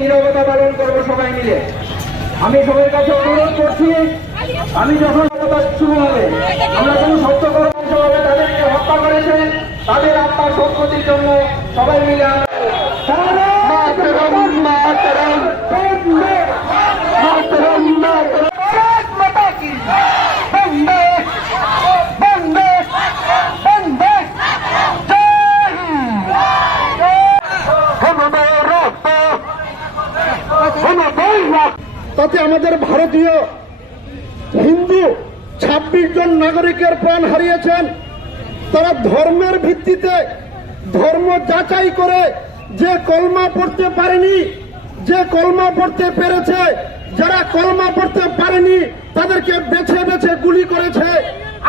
নীরবতা পালন করবো সবাই মিলে। আমি সবার কাছে অনুরোধ করছি, আমি যখন শুরু হবে আমরা কোনো সত্য কর্মসূচি হবে তাদেরকে হত্যা করেছে তাদের আত্মার সৎগতির জন্য সবাই মিলে তাতে আমাদের ভারতীয় হিন্দু 26 জন নাগরিকের প্রাণ হারিয়েছেন। তারা ধর্মের ভিত্তিতে ধর্ম যাচাই করে যে কলমা পড়তে পারেনি, যে কলমা পড়তে পেরেছে, যারা কলমা পড়তে পারেনি তাদেরকে বেছে বেছে গুলি করেছে।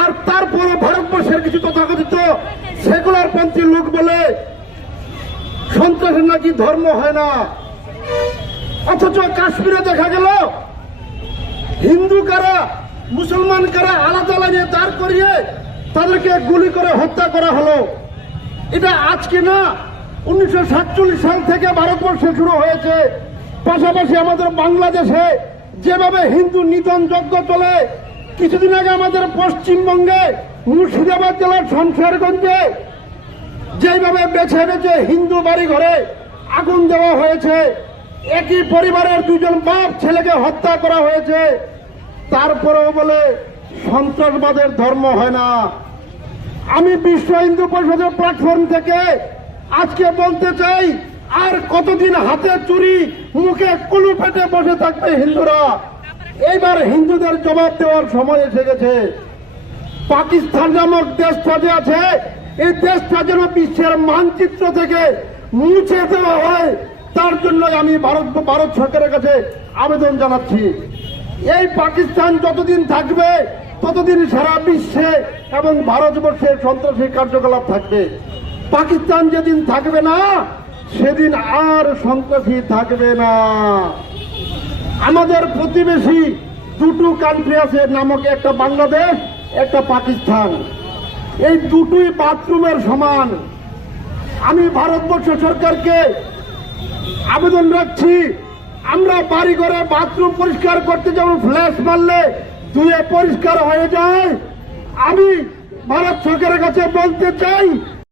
আর তারপরে ভারতবর্ষের কিছু তথাকথিত সেকুলার পন্থী লোক বলে সন্ত্রাসের নাকি ধর্ম হয় না। অথচ কাশ্মীরে দেখা গেল হিন্দু কারা মুসলমান কারা আলাদা লাইনে দাঁড় করিয়ে তাদেরকে গুলি করে হত্যা করা হলো। এটা আজকে না, 1947 সাল থেকে ভারতবর্ষে শুরু হয়েছে। পাশাপাশি আমাদের বাংলাদেশে যেভাবে হিন্দু নিধন যজ্ঞ চলে, কিছুদিন আগে আমাদের পশ্চিমবঙ্গে মুর্শিদাবাদ জেলার শমশেরগঞ্জে যেভাবে বেছে বেছে হিন্দু বাড়ি ঘরে আগুন দেওয়া হয়েছে, একই পরিবারের দুজন বাপ ছেলেকে হত্যা করা হয়েছে, তারপরেও বলে সন্ত্রাসবাদের ধর্ম হয় না। আমি বিশ্ব হিন্দু পরিষদের প্ল্যাটফর্ম থেকে আজকে বলতে চাই, আর কতদিন হাতে চুরি মুখে কুলু পেটে বসে থাকবে হিন্দুরা? এইবার হিন্দুদের জবাব দেওয়ার সময় এসে গেছে। পাকিস্তান নামক দেশটা যে আছে, এই দেশটা যেন বিশ্বের মানচিত্র থেকে মুছে দেওয়া হয়, তার জন্য আমি ভারত সরকারের কাছে আবেদন জানাচ্ছি। এই পাকিস্তান যতদিন থাকবে ততদিন সারা বিশ্বে এবং ভারতবর্ষের সন্ত্রাসী কার্যকলাপ থাকবে। পাকিস্তান যেদিন থাকবে না সেদিন আর সন্ত্রাসী থাকবে না। আমাদের প্রতিবেশী দুটো কান্ট্রি আছে, নামক একটা বাংলাদেশ, একটা পাকিস্তান। এই দুটোই বাথরুমের সমান। আমি ভারতবর্ষ সরকারকে আবেদন রাখছি, আমরা বাড়ি ঘরে বাথরুম পরিষ্কার করতে যেমন ফ্ল্যাশ মারলে ধুয়ে পরিষ্কার হয়ে যায়, আমি ভারত সরকারের কাছে বলতে চাই